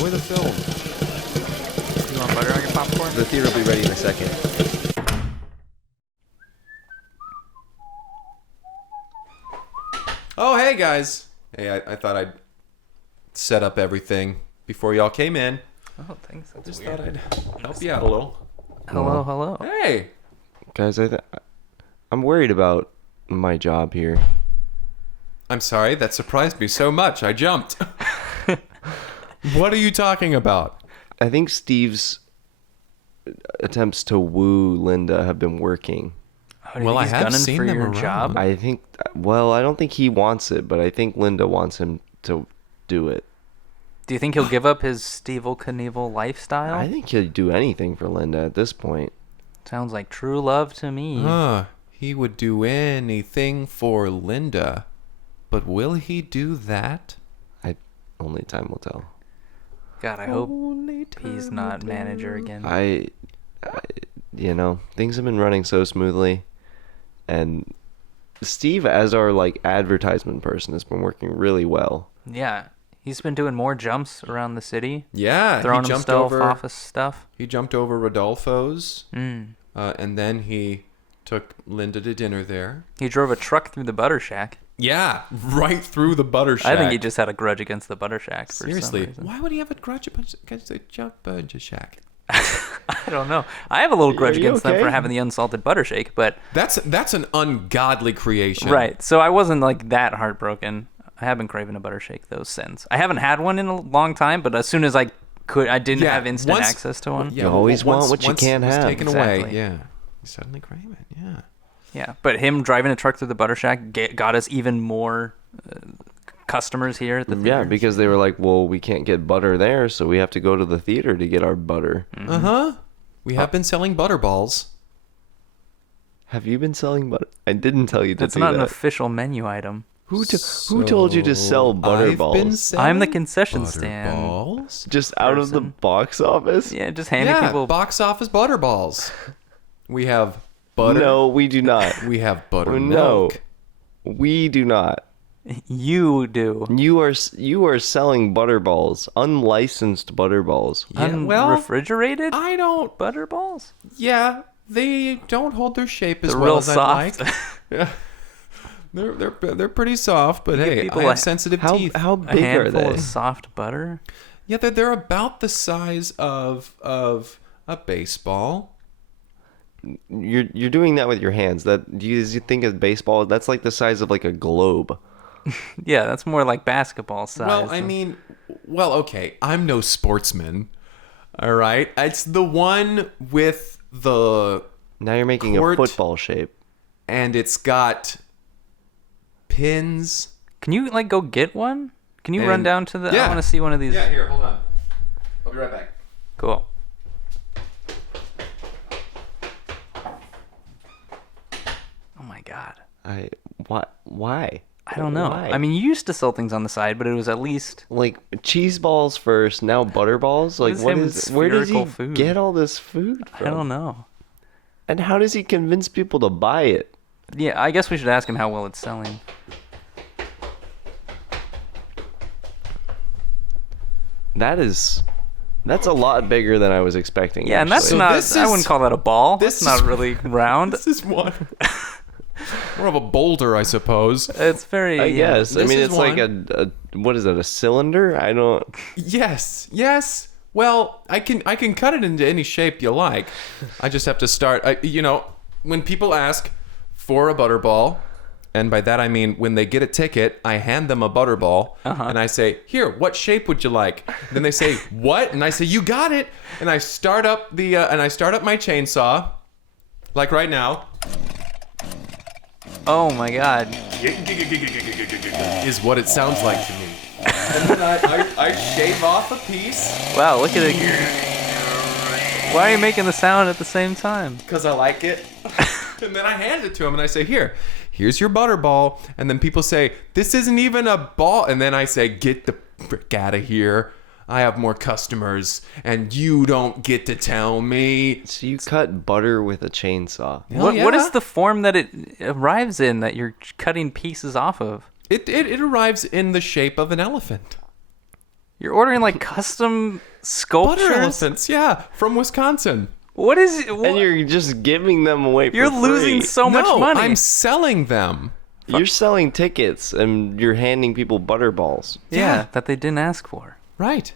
Enjoy the film. You want butter on your popcorn? The theater will be ready in a second. Oh, hey, guys. Hey, I thought I'd set up everything before y'all came in. Oh, thanks. That's Just weird. thought I'd help you out a little. Hello. Hey. Guys, I'm worried about my job here. I'm sorry, that surprised me so much. I jumped. What are you talking about? I think Steve's attempts to woo Linda have been working. Oh, do you Well, think I he's have gunning seen for them your around. job. I don't think he wants it, but I think Linda wants him to do it. Do you think he'll give up his Stevel Knievel lifestyle? I think he'll do anything for Linda at this point. Sounds like true love to me. He would do anything for Linda. But will he do that? Only time will tell. God, I hope he's not manager again. I things have been running so smoothly, and Steve, as our advertisement person, has been working really well. Yeah, he's been doing more jumps around the city. Yeah, Throwing he jumped himself over off of stuff. He jumped over Rodolfo's, Mm. and then he took Linda to dinner there. He drove a truck through the Butter Shack. Yeah, right through the Butter Shack. I think he just had a grudge against the Butter Shack for Seriously, some reason. why would he have a grudge against the Butter Shack? I don't know. I have a little grudge Are you against them for okay? having the unsalted butter shake, but That's an ungodly creation. right. So I wasn't that heartbroken. I have been craving a butter shake though since. I haven't had one in a long time, but as soon as I could, I didn't have instant access to one. Yeah, You always want what you once can't it was have. taken Exactly. away. Yeah, you suddenly crave it. Yeah. Yeah, but him driving a truck through the Butter Shack got us even more customers here at the theater. Yeah, because they were like, well, we can't get butter there, so we have to go to the theater to get our butter. Mm-hmm. Uh-huh. We have been selling butterballs. Have you been selling butter? I didn't tell you to That's do not that. an official menu item. Who told you to sell butter I've balls? been selling I'm the concession stand. butterballs. Just out of the person. box office? Yeah, just handing Yeah, people. box office butterballs. We have butter. No, we do not. We have No, buttermilk. we do not. You do. You are selling butterballs, unlicensed butterballs. Yeah, well, Unrefrigerated I don't. butter balls? Yeah, they don't hold their shape as They're well real as soft. I'd like. Yeah. They're pretty soft, but You give hey, people I have a- sensitive How teeth. how A big are handful they? of soft butter? Yeah, they're about the size of a baseball. You're doing that with your hands. Do you think of baseball? That's like the size of like a globe. Yeah, that's more like basketball size. Well, I mean, okay, I'm no sportsman. All right, it's the one with the Now you're making Court. a football shape. and it's got pins. Can you go get one? Can you run And- down to the? yeah. I want to see one of these. Yeah, here, hold on. I'll be right back. Cool. Oh my god. Why? I don't know. Why? I mean, you used to sell things on the side, but it was at least Like cheese balls first, now butter balls. Like is what him is? with Where does he spherical food? get all this food from? I don't know. And how does he convince people to buy it? Yeah, I guess we should ask him how well it's selling. That's a lot bigger than I was expecting. Yeah, and that's actually. not. this I is- wouldn't call that a ball. this That's not is- really round. This is one. More of a boulder, I suppose. It's very. I yeah. guess. I this mean, is it's like a what is it? A cylinder? I don't. Yes. Well, I can cut it into any shape you like. I just have to start. When people ask for a butterball, and by that I mean when they get a ticket, I hand them a butterball, and I say, "Here, what shape would you like?" Then they say, "What?" And I say, "You got it." And I start up my chainsaw, like right now. Oh my god. Is what it sounds like to me. And then I shave off a piece Wow, look at it. Why are you making the sound at the same time? because I like it. And then I hand it to him and I say, here's your butterball. And then people say, this isn't even a ball. And then I say, get the frick out of here. I have more customers and you don't get to tell me. So you cut butter with a chainsaw. Hell What is yeah. the form that it arrives in that you're cutting pieces off of? It arrives in the shape of an elephant. You're ordering like custom sculptures? Butter elephants, yeah, from Wisconsin. What is it? And you're just giving them away for You're free. losing so much money. I'm selling them. You're selling tickets and you're handing people butter balls. Yeah, that they didn't ask for. Right.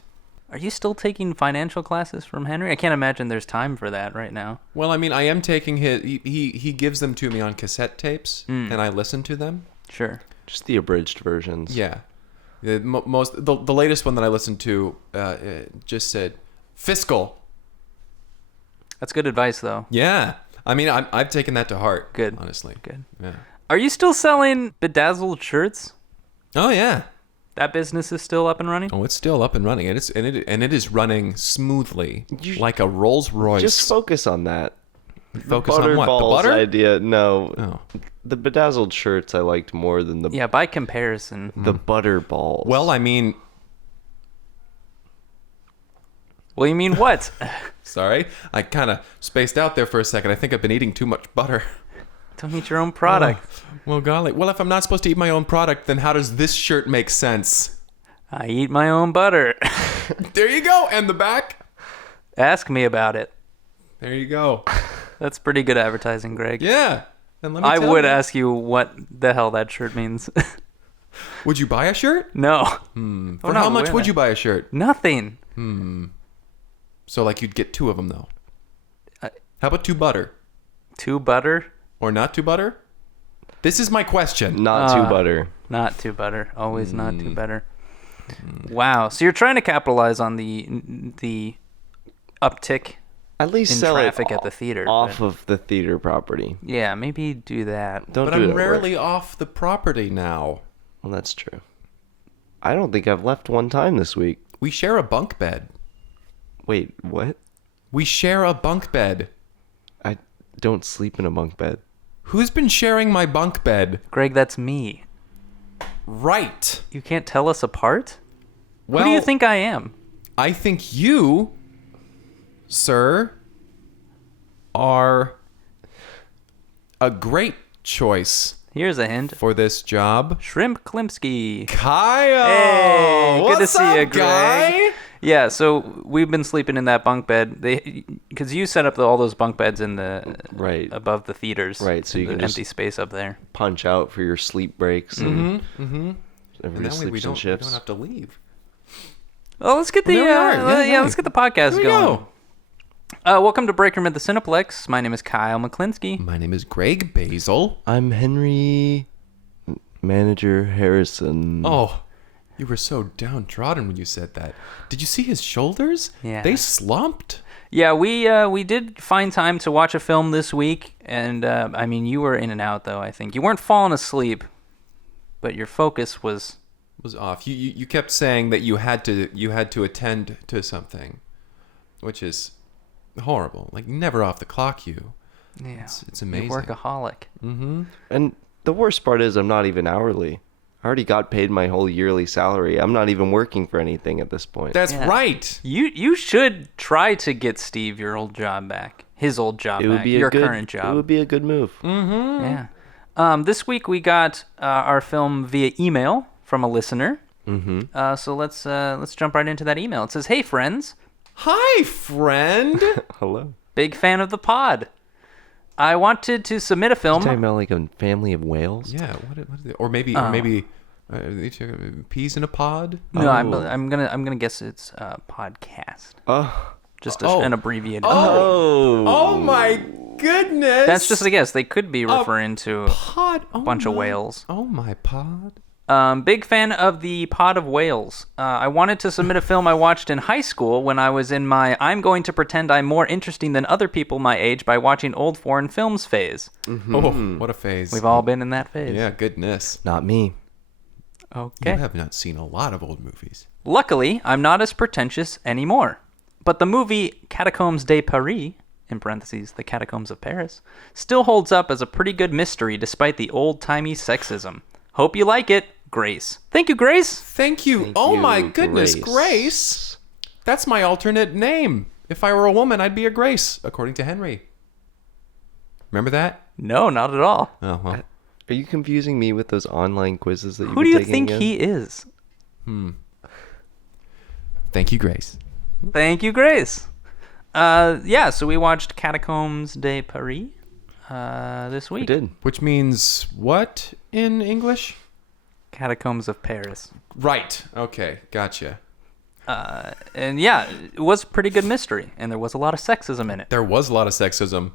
Are you still taking financial classes from Henry? I can't imagine there's time for that right now. Well, I mean, I am taking he gives them to me on cassette tapes, and I listen to them. Sure. Just the abridged versions. Yeah. The latest one that I listened to just said fiscal. That's good advice, though. Yeah. I mean, I've taken that to heart. Good. Honestly. Good. Yeah. Are you still selling bedazzled shirts? Oh yeah. That business is still up and running? Oh, it's still up and running, and it is running smoothly, like a Rolls Royce. Just focus on that. Focus butter on what? The balls butter? idea. No. Oh. The bedazzled shirts I liked more than the Yeah, by comparison. the butter balls. Well, I mean, Well, you mean what? sorry, I kind of spaced out there for a second. I think I've been eating too much butter. Don't eat your own product. Well, golly. Well, if I'm not supposed to eat my own product, then how does this shirt make sense? I eat my own butter. There you go. And the back. Ask me about it. There you go. That's pretty good advertising, Greg. Yeah. And let me I tell would you, ask you what the hell that shirt means. Would you buy a shirt? No. For how much would you buy a shirt? Nothing. So, like, you'd get 2 of them, though. I- How about 2 butter? 2 butter? Or not 2 butter? This is my question. not too butter. Not 2 butter. Always not 2 butter. Wow. So you're trying to capitalize on the uptick At least in sell traffic it at the theater. off but- of the theater property. Yeah, maybe do that. Don't But do it I'm at work. rarely off the property now. Well, that's true. I don't think I've left one time this week. We share a bunk bed. Wait, what? We share a bunk bed. I don't sleep in a bunk bed. Who's been sharing my bunk bed? Greg, that's me. Right. You can't tell us apart? Well, Who do you think I am? I think you, sir, are a great choice Here's a hint. for this job. Shrimp Klimpsky. Kyle! Hey, good to What's see up, you, Greg. guy? Yeah, so we've been sleeping in that bunk bed. Because you set up all those bunk beds in the Right. above the theaters. Right, so you the can just empty space up there. Punch out for your sleep breaks and And everybody that way we sleeps in don't shifts. have to leave. Oh, let's get the Well, there we are. Yeah, let's get the podcast Here we going. go. Welcome to Break Room at the Cineplex. My name is Kyle McKlinsky. My name is Greg Basil. I'm Henry Manager Harrison. Oh, you were so downtrodden when you said that. Did you see his shoulders? Yeah. They slumped. Yeah, we did find time to watch a film this week, and I mean, you were in and out though. I think you weren't falling asleep, but your focus was. Was off. You kept saying that you had to attend to something, which is horrible. Like never off the clock. Yeah, It's amazing. You're workaholic. And the worst part is I'm not even hourly. I already got paid my whole yearly salary. I'm not even working for anything at this point. That's Yeah. right. You should try to get Steve your old job back, his old job it would back, be your a good, current job. It would be a good move. Yeah. This week we got our film via email from a listener. Mm-hmm. So let's jump right into that email. It says, "Hey friends, Hi, friend. Hello. big fan of the pod. I wanted to submit a film." Talking about like a family of whales. Yeah. What is it? Or maybe peas in a pod. No, Oh. I'm gonna guess it's podcast. Oh. Just Oh. an abbreviated. Oh my goodness. That's just a guess. They could be referring to pod. a bunch of whales. Oh my pod. Big fan of the Pod of Whales. I wanted to submit a film I watched in high school when I was in my I'm going to pretend I'm more interesting than other people my age by watching old foreign films phase. Oh, what a phase. We've all been in that phase. Yeah, goodness. Not me. Okay. You have not seen a lot of old movies. Luckily, I'm not as pretentious anymore. But the movie Catacombes de Paris, in parentheses, the Catacombs of Paris, still holds up as a pretty good mystery despite the old-timey sexism. Hope you like it. Grace. Thank you, Grace. Thank you. Thank My you, goodness, Grace. Grace. That's my alternate name. If I were a woman, I'd be a Grace, according to Henry. Remember that? No, not at all. Oh, well. Are you confusing me with those online quizzes that you've Who been do you taking think again? he is? Thank you, Grace. Thank you, Grace. Yeah, so we watched Catacombes de Paris this week. We did. Which means what in English? Catacombs of Paris. Right. Okay. Gotcha. And yeah, it was a pretty good mystery, and there was a lot of sexism in it. There was a lot of sexism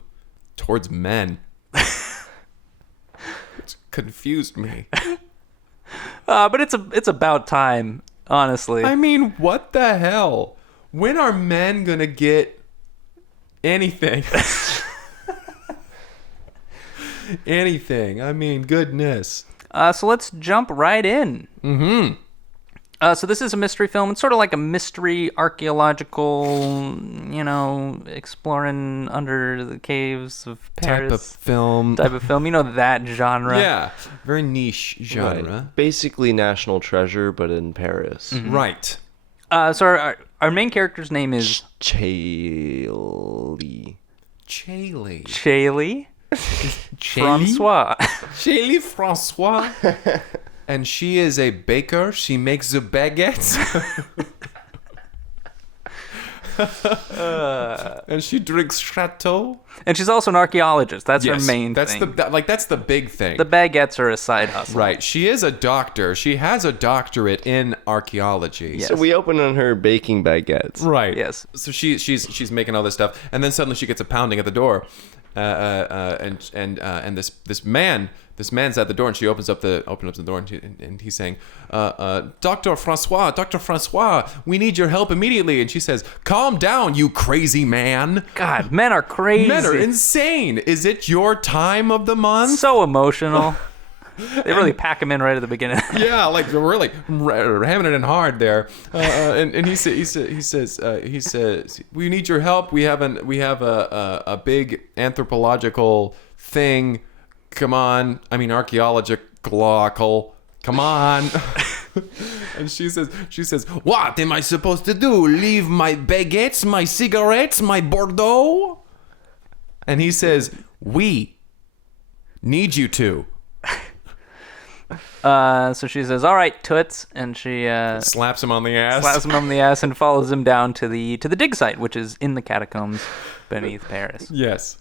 towards men. It confused me. But it's about time, honestly. I mean, what the hell? When are men gonna get anything? Anything. I mean, goodness. So let's jump right in. Mm-hmm. So this is a mystery film. It's sort of like a mystery archaeological, exploring under the caves of Paris. Type of film. You know, that genre. Yeah. Very niche genre. Right. Basically National Treasure, but in Paris. Mm-hmm. Right. So our main character's name is Chaley. Chaley Francois. Chaley Francois. And she is a baker. She makes the baguettes. And she drinks Chateau. And she's also an archaeologist. That's her main that's thing. That's the big thing. The baguettes are a side hustle. Right. She is a doctor. She has a doctorate in archaeology. Yes. So we open on her baking baguettes. Right. Yes. So she's making all this stuff, and then suddenly she gets a pounding at the door, and this man's at the door, and she opens up the door, and he's saying, Dr. Francois, we need your help immediately. And she says, calm down, you crazy man. God, men are crazy. Men are insane. Is it your time of the month? So emotional. They really pack him in right at the beginning. Yeah, like we're like hamming it in hard there, and he says we need your help. We have a big anthropological thing. Come on, I mean archaeological. Come on. And she says, what am I supposed to do? Leave my baguettes, my cigarettes, my Bordeaux? And he says, we need you to. So she says, all right, toots, and she Slaps him on the ass. And follows him down to the dig site, which is in the catacombs beneath Paris. Yes.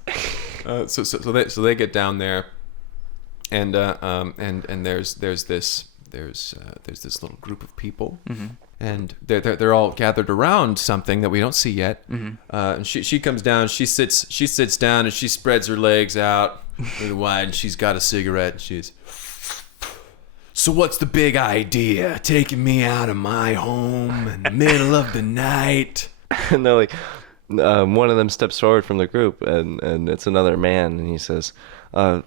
So they get down there, and there's this little group of people, mm-hmm. and they're all gathered around something that we don't see yet. Mm-hmm. And she comes down, she sits down, and she spreads her legs out really wide, and she's got a cigarette, and she's. So what's the big idea? Taking me out of my home in the middle of the night? And they're like, one of them steps forward from the group, and it's another man, and he says,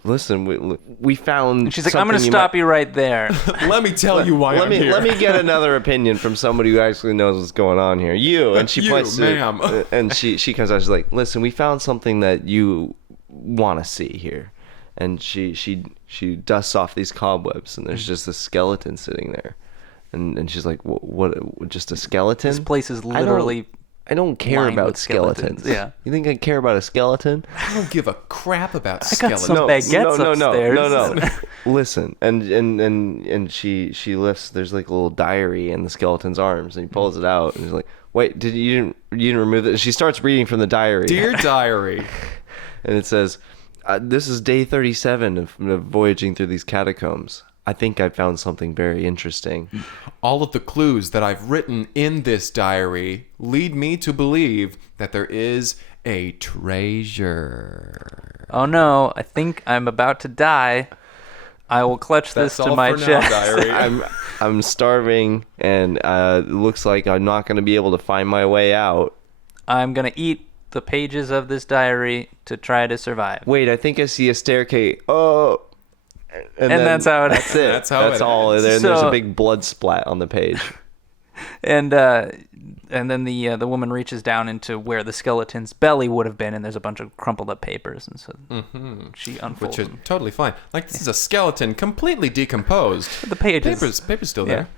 listen, we found. And she's like, I'm going to stop you right there. Let me tell you why I'm here. Let me get another opinion from somebody who actually knows what's going on here. You. And she points ma'am. and she comes out, she's like, listen, we found something that you want to see here. And she dusts off these cobwebs, and there's just a skeleton sitting there. And she's like, what just a skeleton? This place is literally... I don't care lined about with skeletons. Yeah. You think I care about a skeleton? I don't give a crap about I got skeletons. some baguettes upstairs. No. Listen, and she lifts. There's like a little diary in the skeleton's arms, and he pulls it out, and he's like, "Wait, you didn't remove it?" She starts reading from the diary. Dear diary, and it says, "This is day 37 of voyaging through these catacombs. I think I found something very interesting. All of the clues that I've written in this diary lead me to believe that there is a treasure." Oh no, I think I'm about to die. I will clutch this to my chest. Diary. I'm starving, and it looks like I'm not going to be able to find my way out. I'm going to eat the pages of this diary to try to survive. Wait, I think I see a staircase. Oh. And that's how it That's it. That's how that's it all. ends. There's a big blood splat on the page. And then the woman reaches down into where the skeleton's belly would have been, and there's a bunch of crumpled up papers, and so she unfolds Which is them. totally fine. Like, this is a skeleton completely decomposed. The pages. Paper's still there.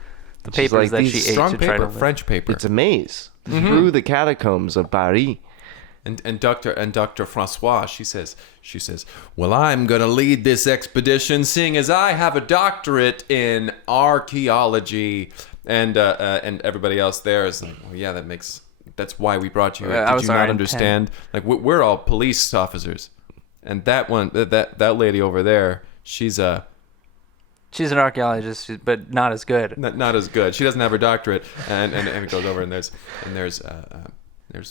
The She's papers like, that she "These ate Strong to try paper, to... French paper. It's a maze through the catacombs of Paris. And Dr. Francois, she says, well, I'm gonna lead this expedition, seeing as I have a doctorate in archaeology, and everybody else there is like, well, yeah, that's why we brought you here. Did you not understand? Like, we're all police officers, and that lady over there, she's an archaeologist, but not as good. Not as good. She doesn't have her doctorate, and it goes over, and there's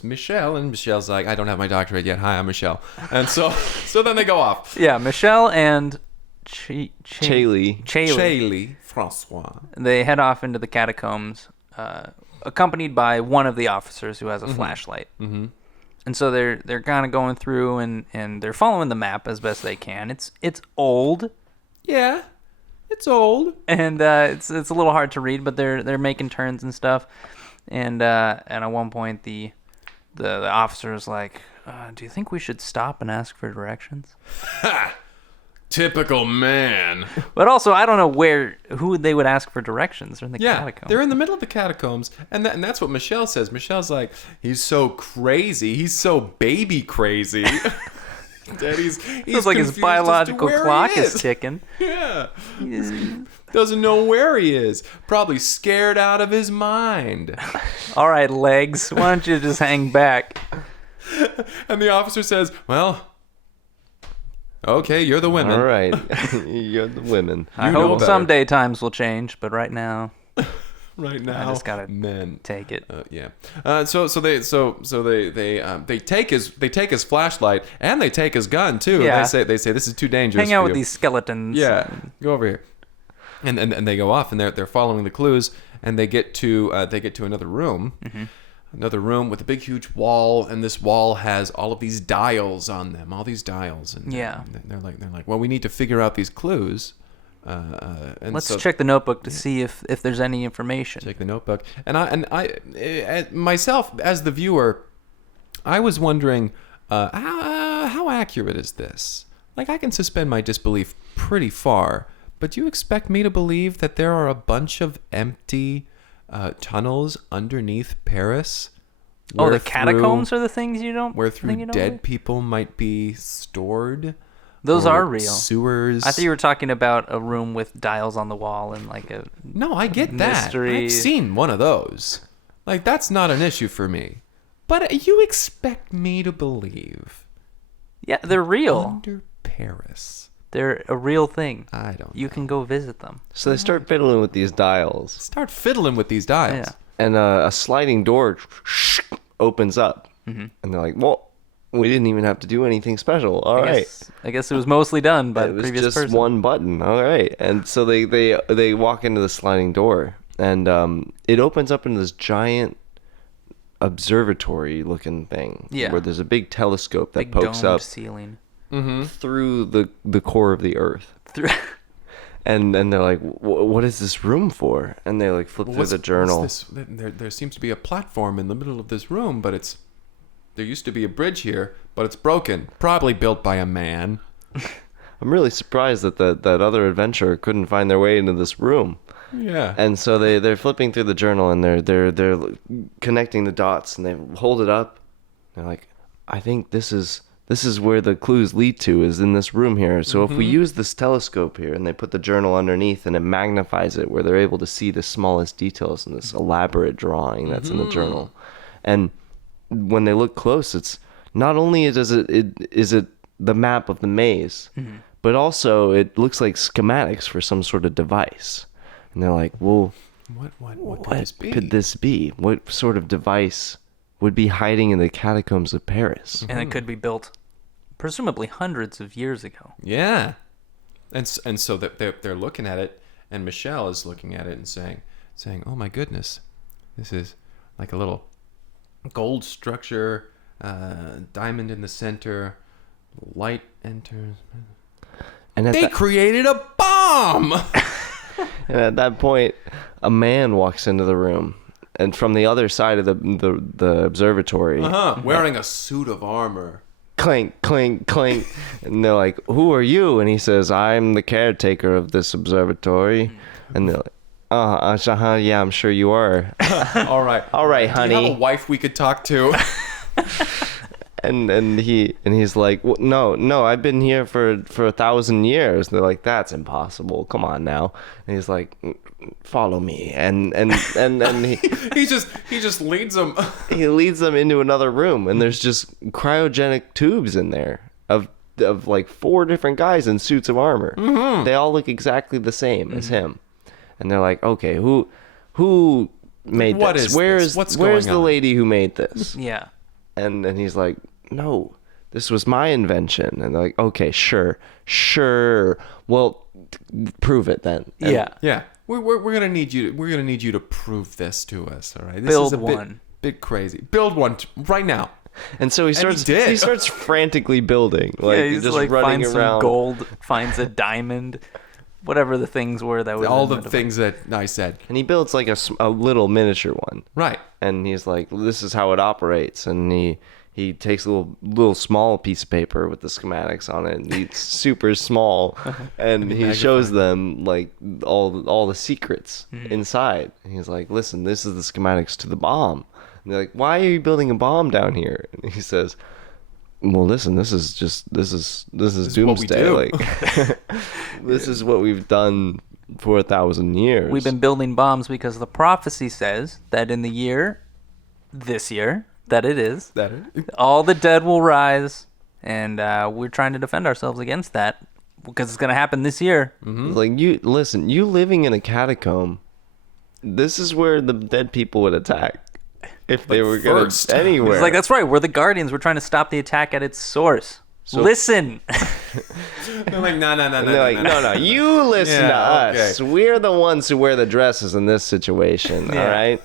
Michelle, and Michelle's like, I don't have my doctorate yet. Hi, I'm Michelle. And so then they go off. Yeah, Michelle and Chaley Francois. They head off into the catacombs, accompanied by one of the officers who has a flashlight. Mm-hmm. And so they're kind of going through, and they're following the map as best they can. It's old. Yeah, it's old, and it's a little hard to read, but they're making turns and stuff. And at one point the officer is like, do you think we should stop and ask for directions? Ha! Typical man. But also, I don't know who they would ask for directions. They're in the catacombs. They're in the middle of the catacombs, and that's what Michelle says. Michelle's like, he's so crazy. He's so baby crazy. That he's feels like his biological clock is ticking. Yeah. Doesn't know where he is. Probably scared out of his mind. All right, legs. Why don't you just hang back? And the officer says, well, okay, you're the women. All right. You're the women. I hope someday times will change, but right now. I just gotta take it. Yeah. So they take his flashlight, and they take his gun too. Yeah. They say this is too dangerous. Hang out with these skeletons. Yeah. Go over here. And they go off, and they're following the clues, and they get to another room. Mm-hmm. Another room with a big, huge wall, and this wall has all of these dials on them. All these dials. And they're like, well, we need to figure out these clues. And let's check the notebook to see if there's any information. Check the notebook, and I myself as the viewer, I was wondering how accurate is this? Like, I can suspend my disbelief pretty far, but do you expect me to believe that there are a bunch of empty tunnels underneath Paris? Oh, the catacombs are the things you don't. Where through dead people might be stored. Those are real. Sewers. I thought you were talking about a room with dials on the wall and like a No, I get mystery. that. I've seen one of those. Like, that's not an issue for me. But you expect me to believe. Yeah, they're real. Under Paris. They're a real thing. I don't know. You can go visit them. So they start fiddling with these dials. Yeah. And a sliding door opens up. Mm-hmm. And they're like, well, we didn't even have to do anything special. All right. I guess it was mostly done by the previous person. It was just one button. All right. And so they walk into the sliding door, and it opens up into this giant observatory looking thing. Yeah. Where there's a big telescope that pokes up ceiling. Mm-hmm. through the core of the earth. And they're like, what is this room for? And they like flip through the journal. There seems to be a platform in the middle of this room, but there used to be a bridge here, but it's broken. Probably built by a man. I'm really surprised that that other adventurer couldn't find their way into this room. Yeah. And so they're flipping through the journal, and they're connecting the dots, and they hold it up. They're like, I think this is where the clues lead to, is in this room here. So if we use this telescope here, and they put the journal underneath, and it magnifies it, where they're able to see the smallest details in this elaborate drawing that's in the journal. And when they look close, it's not only is it the map of the maze, but also it looks like schematics for some sort of device. And they're like, well, what could this be? What sort of device would be hiding in the catacombs of Paris? And it could be built presumably hundreds of years ago. Yeah. And so they're looking at it, and Michelle is looking at it and saying, oh my goodness, this is like a little gold structure, diamond in the center, light enters. And they created a bomb! And at that point, a man walks into the room, and from the other side of the observatory, wearing a suit of armor. Clink, clink, clink. And they're like, who are you? And he says, I'm the caretaker of this observatory. And they're like, yeah, I'm sure you are. All right, honey. Do you have a wife we could talk to? And he's like, well, no, I've been here for 1,000 years. And they're like, that's impossible. Come on now. And he's like, follow me. And he just leads them. he leads them into another room, and there's just cryogenic tubes in there of like 4 different guys in suits of armor. Mm-hmm. They all look exactly the same as him. And they're like, okay, who made what this? Is where's this? where's the on? lady who made this? Yeah. And he's like, no, this was my invention. And they're like, okay, sure. Well, prove it then. And Yeah. We're gonna need you. We're gonna need you to prove this to us. All right. This Build is a one. Bit crazy. Build one right now. And so he starts frantically building, like yeah, he's just like running finds around. some gold, finds a diamond, whatever the things were that was All the things that I said. And he builds like a little miniature one. Right. And he's like, this is how it operates. And he takes a little small piece of paper with the schematics on it. And it's super small. And he shows them like all the secrets inside. And he's like, listen, this is the schematics to the bomb. And they're like, why are you building a bomb down here? And he says, well, listen, this is doomsday. What we do. Like, this is what we've done for 1,000 years. We've been building bombs because the prophecy says that in this year, that it is, all the dead will rise, and we're trying to defend ourselves against that because it's going to happen this year. Mm-hmm. Like, you living in a catacomb, this is where the dead people would attack if they were going to anywhere. It's like, that's right. We're the Guardians. We're trying to stop the attack at its source. So, listen. They're like, no. No. You listen to us. Okay. We're the ones who wear the dresses in this situation. All right.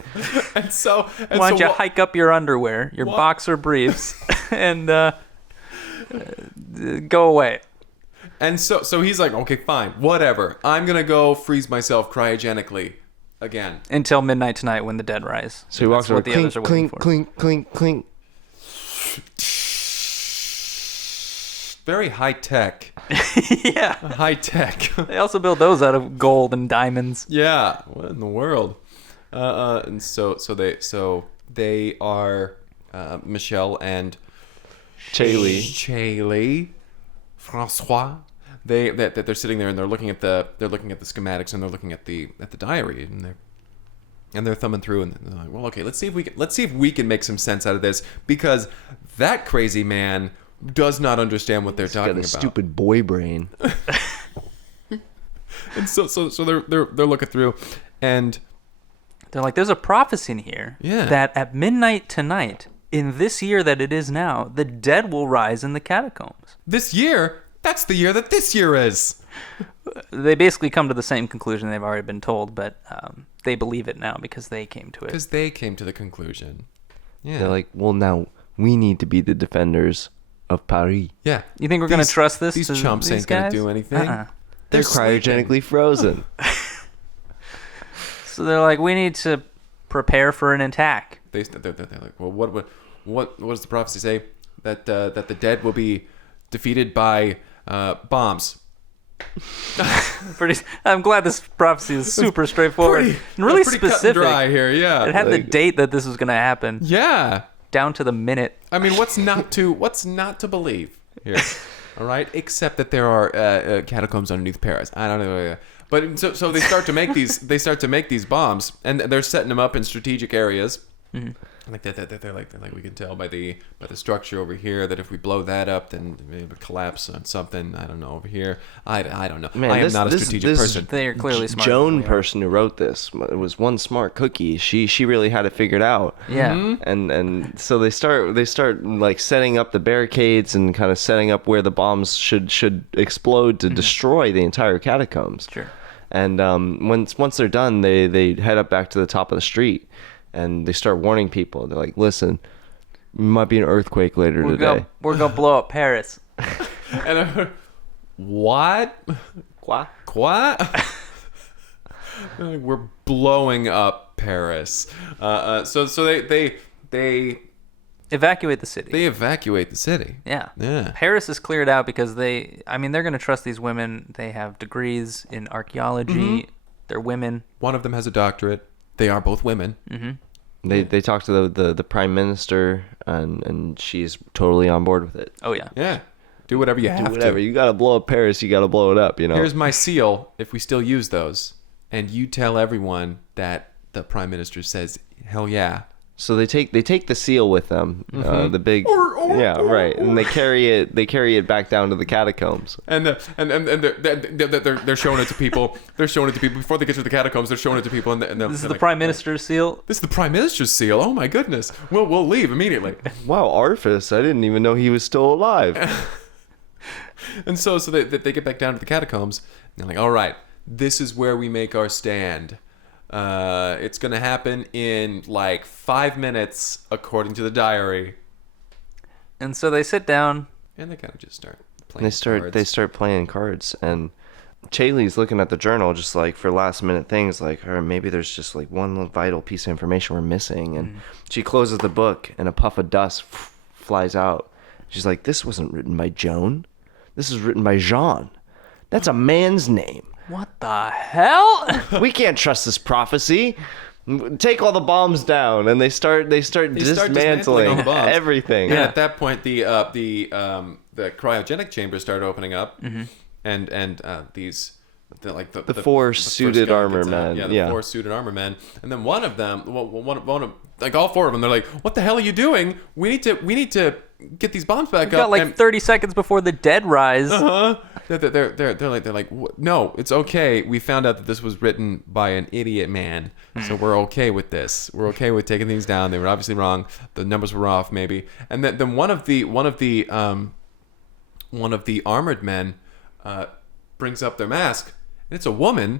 Why don't you hike up your underwear, your boxer briefs, and go away? And so he's like, okay, fine, whatever. I'm gonna go freeze myself cryogenically again until midnight tonight when the dead rise. So he walks over. What the others are waiting for. Clink. Very high tech. Yeah. High tech. They also build those out of gold and diamonds. Yeah. What in the world? And so they are Michelle and Chaley, Francois. They're sitting there and they're looking at the schematics and they're looking at the diary and they're thumbing through and they're like, well, okay, let's see if we can make some sense out of this, because that crazy man does not understand what they're talking about. Stupid boy brain. And so they're looking through, and they're like, there's a prophecy in here that at midnight tonight, in this year that it is now, the dead will rise in the catacombs. This year? That's the year that this year is. They basically come to the same conclusion they've already been told, but they believe it now because they came to it. Because they came to the conclusion. Yeah. They're like, well, now we need to be the defenders of Paris. Yeah. You think we're going to trust this? These chumps ain't going to do anything. They're cryogenically frozen. So they're like, we need to prepare for an attack. They're like, well, what does the prophecy say? That the dead will be defeated by bombs. I'm glad this prophecy is super straightforward and really pretty specific. Cut and dry here, yeah. It had the date that this was going to happen. Yeah. Down to the minute. I mean, what's not to believe here? All right, except that there are catacombs underneath Paris. I don't know, but so they start to make these. They start to make these bombs, and they're setting them up in strategic areas. Mm-hmm. Like they're like we can tell by the structure over here that if we blow that up, then it would collapse on something. I don't know over here. I don't know. Man, I am not a strategic person. They are clearly smart. Joan person who wrote this, it was one smart cookie. She really had it figured out. Yeah. Mm-hmm. And so they start like setting up the barricades and kind of setting up where the bombs should explode to destroy the entire catacombs. Sure. And once they're done, they head up back to the top of the street. And they start warning people. They're like, listen, might be an earthquake later today. We're going to blow up Paris. And I heard, what? Quoi? We're blowing up Paris. So they evacuate the city. They evacuate the city. Yeah. Yeah. Paris is cleared out because they're going to trust these women. They have degrees in archaeology. Mm-hmm. They're women. One of them has a doctorate. They are both women. Mm-hmm. They talk to the prime minister, and she's totally on board with it. Oh yeah. Yeah. Do whatever you have Whatever. to. You gotta blow up Paris. You gotta blow it up. You know. Here's my seal, if we still use those. And you tell everyone that the prime minister says, hell yeah. So they take the seal with them, the big, yeah, right, and they carry it back down to the catacombs. And they're showing it to people. They're showing it to people before they get to the catacombs. They're showing it to people, and This is the like, prime minister's seal. This is the prime minister's seal. Oh my goodness. We'll leave immediately. Wow, Arfus! I didn't even know he was still alive. And so they get back down to the catacombs. And they're like, all right, this is where we make our stand. It's gonna happen in like 5 minutes, according to the diary. And so they sit down. And they kind of just start playing. They start playing cards, and Chaley's looking at the journal just like for last minute things, like, or maybe there's just like one little vital piece of information we're missing. And she closes the book, and a puff of dust flies out. She's like, "This wasn't written by Joan. This is written by Jean. That's a man's name. What the hell? We can't trust this prophecy. Take all the bombs down," and they start dismantling all the bombs. everything. And at that point, the cryogenic chambers start opening up, and these the four first suited guy armor gets out. men. Yeah, the 4 suited armor men, and then one of them, like all 4 of them, they're like, "What the hell are you doing? We need to get these bombs back We got up." like and, 30 seconds before the dead rise. They're like, no, it's okay. We found out that this was written by an idiot man, so we're okay with this. We're okay with taking things down. They were obviously wrong. The numbers were off, maybe. And then one of the armored men brings up their mask, and it's a woman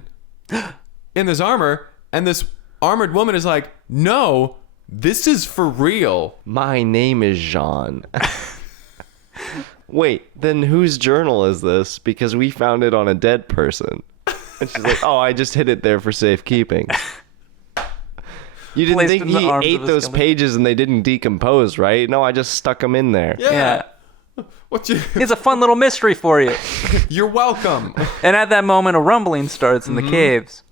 in this armor, and this armored woman is like, "No, this is for real. My name is Jean." Wait, then whose journal is this? Because we found it on a dead person. And she's like, "Oh, I just hid it there for safekeeping." You didn't Placed think in the he arms ate of a those skeleton. pages and they didn't decompose, right? No, I just stuck them in there. Yeah. What you? It's a fun little mystery for you. You're welcome." And at that moment, a rumbling starts in the caves.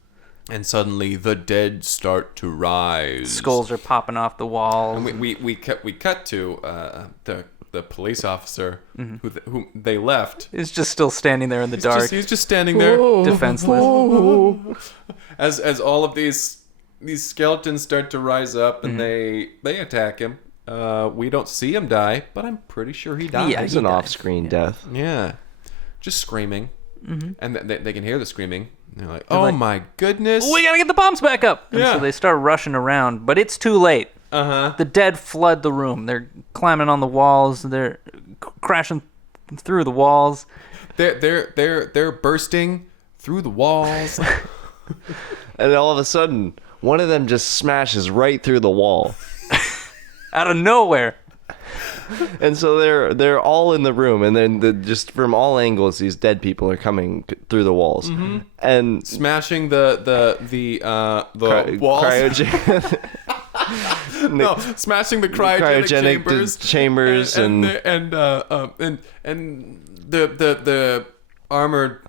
And suddenly the dead start to rise. Skulls are popping off the walls. And we cut to the police officer who they left. He's just still standing there in the dark, He's just standing there defenseless. as all of these skeletons start to rise up, and they attack him. We don't see him die, but I'm pretty sure he dies. Yeah, It's he an died. off-screen death. Yeah. Just screaming. And they can hear the screaming. And they're like, They're "Oh like, my goodness." We gotta get the bombs back up. And Yeah. so they start rushing around, but it's too late. Uh-huh. The dead flood the room. They're climbing on the walls. They're crashing through the walls. They're bursting through the walls. And all of a sudden, one of them just smashes right through the wall. Out of nowhere. And so they're all in the room, and then just from all angles, these dead people are coming through the walls, and Smashing the walls. No, smashing the cryogenic chambers and the armored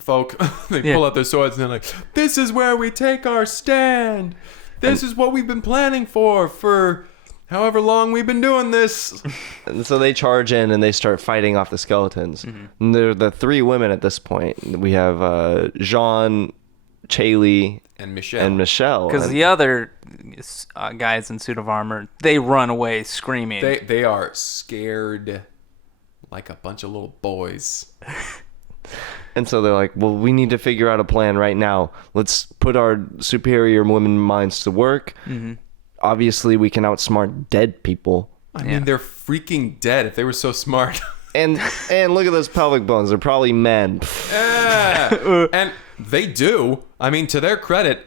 folk. They pull out their swords and they're like, "This is where we take our stand. This is what we've been planning for however long we've been doing this." And so they charge in and they start fighting off the skeletons. And they're the 3 women at this point. We have Jean, Chaley, And Michelle. Because And the other guys in suit of armor, they run away screaming. They are scared like a bunch of little boys. And so they're like, "Well, we need to figure out a plan right now. Let's put our superior women minds to work. Obviously, we can outsmart dead people. I mean, they're freaking dead if they were so smart. And look at those pelvic bones. They're probably men." Yeah. And they do. I mean, to their credit,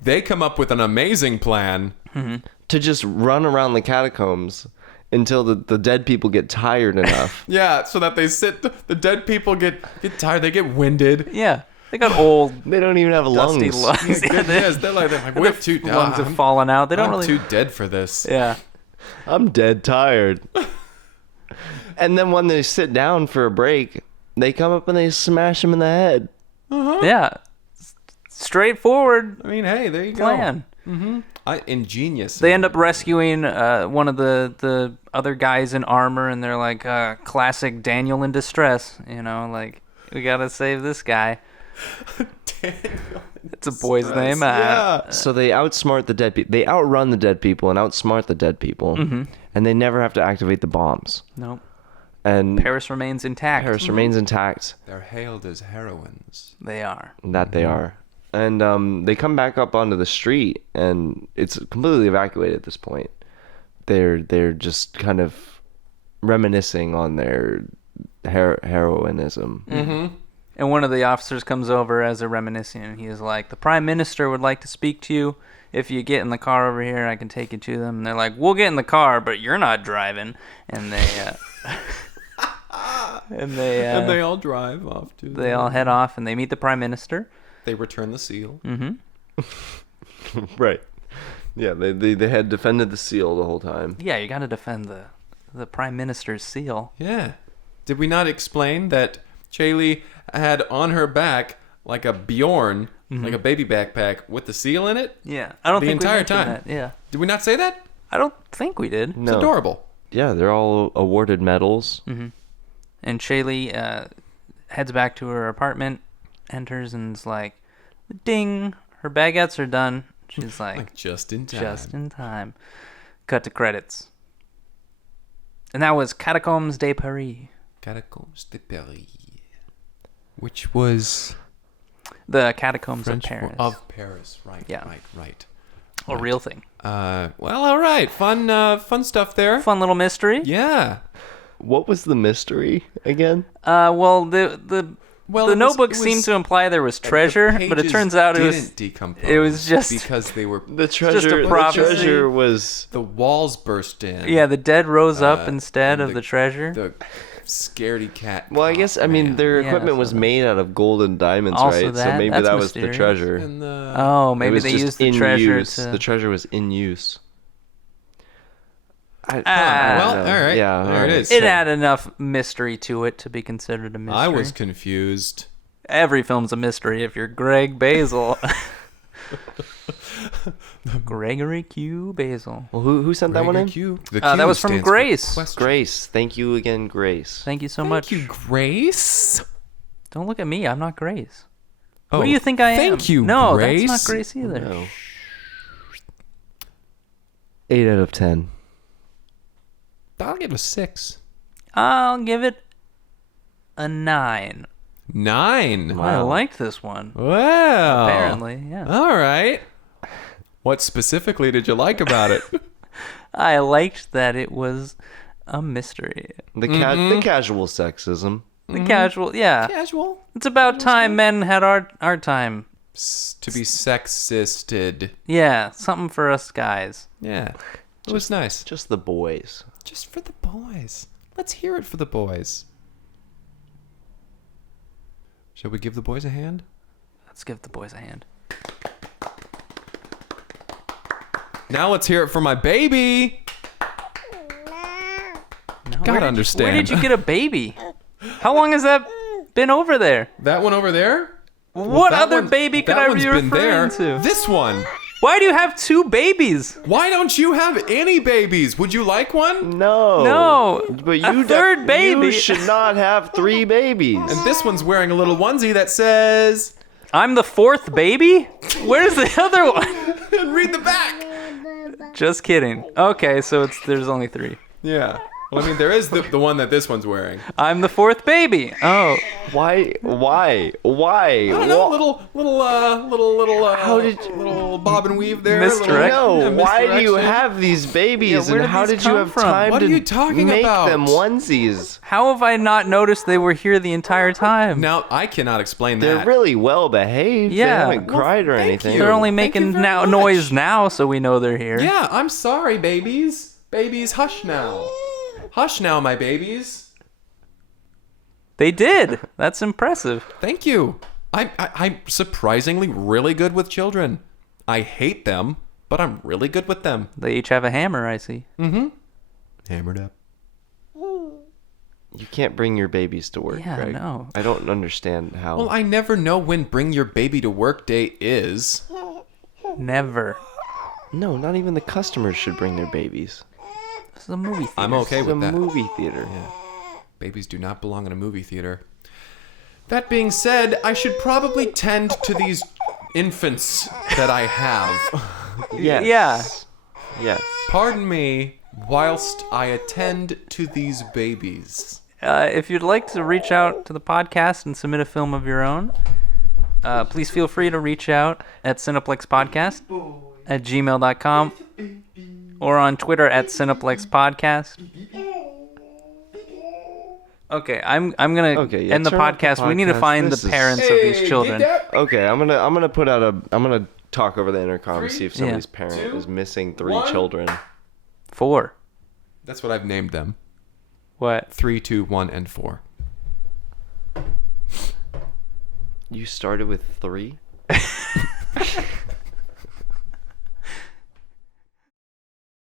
they come up with an amazing plan. To just run around the catacombs until the dead people get tired enough. Yeah, so that the dead people get tired, they get winded. Yeah. They got old, They don't even have dusty lungs. lungs. Yeah, Yes, they're like, we're too lungs have fallen out. They don't I'm really... too dead for this. Yeah. I'm dead tired. And then when they sit down for a break, they come up and they smash him in the head. Yeah. Straightforward I mean, hey, there you plan. go. Ingenious. They end up rescuing one of the other guys in armor, and they're like, classic Daniel in distress. You know, like, we gotta save this guy. Daniel. It's a boy's name. Yeah. So they outsmart the dead people. They outrun the dead people and outsmart the dead people. Mm-hmm. And they never have to activate the bombs. Nope. And Paris remains intact. Paris remains intact. They're hailed as heroines. They are. That they are. And they come back up onto the street, and it's completely evacuated at this point. They're just kind of reminiscing on their heroinism. Mm-hmm. And one of the officers comes over as they're reminiscing, and he is like, the Prime Minister would like to speak to you. If you get in the car over here, I can take you to them. And they're like, we'll get in the car, but you're not driving. And they... and they all drive off to. They all head off, and they meet the Prime Minister. They return the seal. Mm-hmm. Right. Yeah, they had defended the seal the whole time. Yeah, you got to defend the Prime Minister's seal. Yeah. Did we not explain that Chaley had on her back like a Bjorn, like a baby backpack with the seal in it? Yeah, I don't The think entire we mentioned time. that. Yeah, Did we not say that? I don't think we did. No. It's adorable. Yeah, they're all awarded medals. Mm-hmm. And Shaylee heads back to her apartment, enters, and is like, ding, her baguettes are done. She's like just in time. Just in time. Cut to credits. And that was Catacombs de Paris. Catacombes de Paris. Which was... The Catacombs French of Paris. Of Paris, right. Yeah. Right. A real thing. Well, all right. Fun stuff there. Fun little mystery. Yeah. What was the mystery again? Well, the notebook seemed was- to imply there was treasure, but it turns out it was didn't decompose. it was just- because they were The just a treasure. The prophecy. treasure was. the walls burst in. yeah, the dead rose up instead and of the treasure. The scaredy cat. Well, I guess their Yeah, equipment so was that- made out of gold and diamonds, Also right? So that- maybe that's that was the mysterious. treasure. And the, Oh, It maybe was they just used the in treasure use. to. The treasure was in use. well, know. all right. Yeah, there all it right. is. It had enough mystery to it to be considered a mystery. I was confused. Every film's a mystery if you're Greg Basil. Gregory Q. Basil. Well, who sent that one in? Q. The That Q was from stands for Grace. question. Grace. Thank you again, Grace. Thank you so Thank much. you, Grace. Don't look at me. I'm not Grace. Oh, What do you think I am? Thank you, No, Grace. that's not Grace either. No. 8 out of 10. I'll give it a 6. I'll give it a 9. 9. I liked this one. Wow. Apparently, yeah. All right. What specifically did you like about it? I liked that it was a mystery. The casual sexism. The casual, yeah. Casual. It's about time men had our time. To be sexisted. Yeah, something for us guys. Yeah. It was nice. Just the boys. Just for the boys. Let's hear it for the boys. Shall we give the boys a hand? Let's give the boys a hand. Now let's hear it for my baby. No, Gotta understand. Where did you get a baby? How long has that been over there? That one over there? What That other one- baby could that I one's be been referring there. to? This one. Why do you have 2 babies? Why don't you have any babies? Would you like one? No. No. But you A third baby. You should not have 3 babies. And this one's wearing a little onesie that says... I'm the 4th baby? Where's the other one? And read the back. Just kidding. Okay, so there's only 3. Yeah. Well, I mean, there is the one that this one's wearing. I'm the 4th baby. Oh. Why? I don't know, little How did little bob and weave there. Misdirect- No, Yeah, why do you misdirection. have these babies, Yeah, where and did how these did you come have from? time What to are you talking make about? them onesies? How have I not noticed they were here the entire time? Now, I cannot explain They're that. really well behaved. Yeah. They haven't cried or thank anything. you. They're only Thank you making very now much. noise now, so we know they're here. Yeah, I'm sorry, babies. Babies, hush now. Hush now, my babies. They did. That's impressive. Thank you. I'm surprisingly really good with children. I hate them, but I'm really good with them. They each have a hammer, I see. Hammered up. You can't bring your babies to work, Yeah, Greg. no. I don't understand how. Well, I never know when bring your baby to work day is. Never. No, not even the customers should bring their babies. This is a movie theater. I'm okay It's with a that. movie theater. Yeah. Babies do not belong in a movie theater. That being said, I should probably tend to these infants that I have. Yes. Yeah. Yes. Pardon me whilst I attend to these babies. If you'd like to reach out to the podcast and submit a film of your own, please feel free to reach out at cineplexpodcast@gmail.com or on Twitter at cineplexpodcast. Okay, I'm gonna Okay, yeah, end the turn off the podcast. We need to podcast. find This the is- parents of these children. Okay, I'm gonna talk over the intercom and see if somebody's parent is missing 3 children. 4. That's what I've named them. What? 3, 2, 1, and 4. You started with 3?